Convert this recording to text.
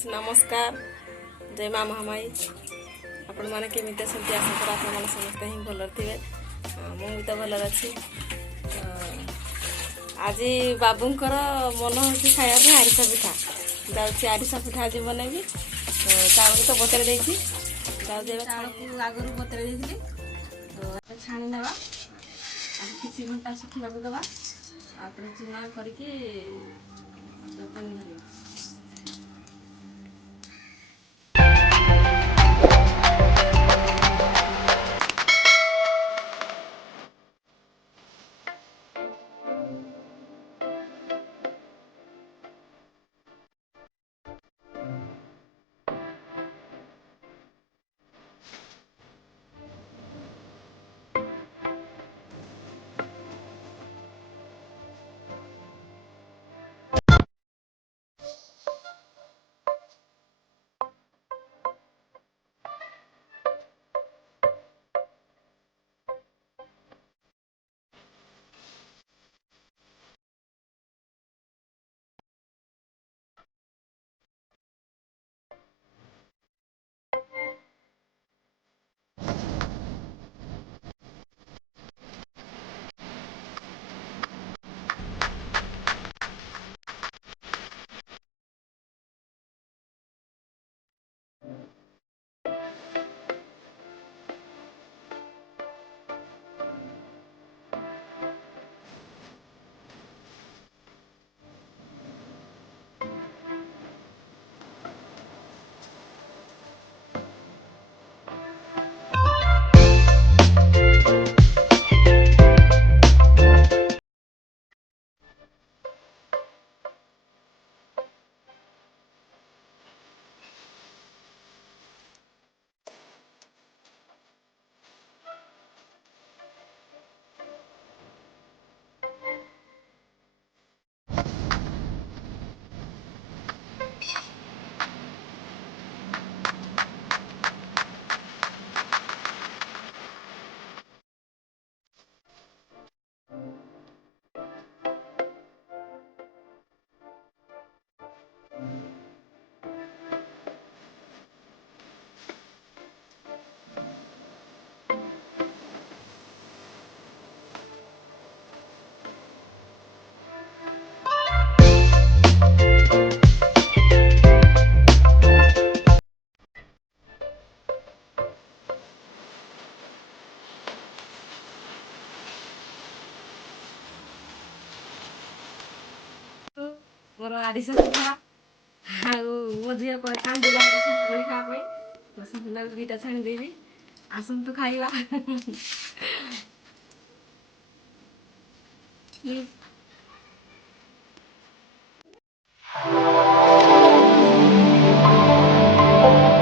Friends नमस्कार जय माँ महामाई आपण मैंने केमी आशा कर आप समस्ते ही भल थे मुझे तो भल अच्छी आज बाबूंकर मन हो खाया आरिसा पिठा जाऊँगी आरिसा पिठा आज बनैबी चाउल तो बतरे देती चाउल को आगु बतरे देती तो छाणी ना किसी घंटा सुखा दवा चूना करके धरिया मोर आरिसा पिठा मो झील कांदिला खावा सुंदर दुईटा छाणी देवी आसतु खाइबा।